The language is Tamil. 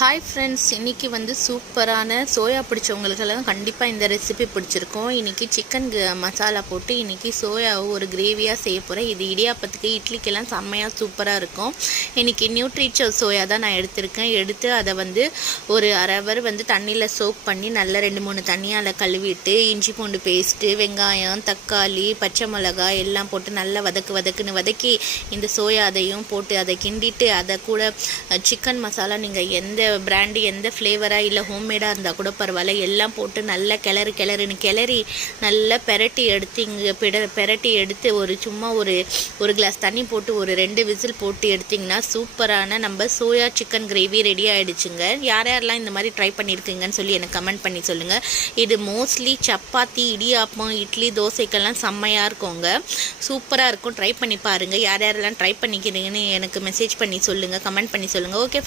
ஹாய் ஃப்ரெண்ட்ஸ், இன்றைக்கி வந்து சூப்பரான சோயா பிடிச்சவங்களுக்கெல்லாம் கண்டிப்பாக இந்த ரெசிபி பிடிச்சிருக்கும். இன்றைக்கி சிக்கன் மசாலா போட்டு இன்றைக்கி சோயாவை ஒரு கிரேவியாக செய்ய போகிறேன். இது இடியாப்பத்துக்கு இட்லிக்கெல்லாம் செம்மையாக சூப்பராக இருக்கும். இன்றைக்கி நியூட்ரிச் சோயா தான் நான் எடுத்து அதை வந்து ஒரு அரை ஹவர் வந்து தண்ணியில் சோக் பண்ணி நல்லா 2-3 தண்ணியால் கழுவிட்டு இஞ்சி பூண்டு பேஸ்ட்டு, வெங்காயம், தக்காளி, பச்சை மிளகாய் எல்லாம் போட்டு நல்லா வதக்கி இந்த சோயா அதையும் போட்டு அதை கிண்டிட்டு அதை கூட சிக்கன் மசாலா நீங்கள் எந்த பிராண்டு எந்த ஃப்ளேவராக இல்லை ஹோம்மேடாக இருந்தால் கூட பரவாயில்ல, எல்லாம் போட்டு நல்லா கிளறி நல்லா பெரட்டி எடுத்து சும்மா ஒரு கிளாஸ் தண்ணி போட்டு ஒரு 2 விசில் போட்டு எடுத்திங்கன்னா சூப்பரான நம்ம சோயா சிக்கன் கிரேவி ரெடி ஆகிடுச்சுங்க. யாரெல்லாம் இந்த மாதிரி ட்ரை பண்ணியிருக்கீங்கன்னு சொல்லி எனக்கு கமெண்ட் பண்ணி சொல்லுங்கள். இது மோஸ்ட்லி சப்பாத்தி, இடியாப்பம், இட்லி, தோசைக்கெல்லாம் செம்மையாக இருக்குங்க. சூப்பராக இருக்கும். ட்ரை பண்ணி பாருங்கள். யாரெல்லாம் ட்ரை பண்ணிக்கிறீங்கன்னு எனக்கு மெசேஜ் பண்ணி சொல்லுங்கள், கமெண்ட் பண்ணி சொல்லுங்கள். Okay friends.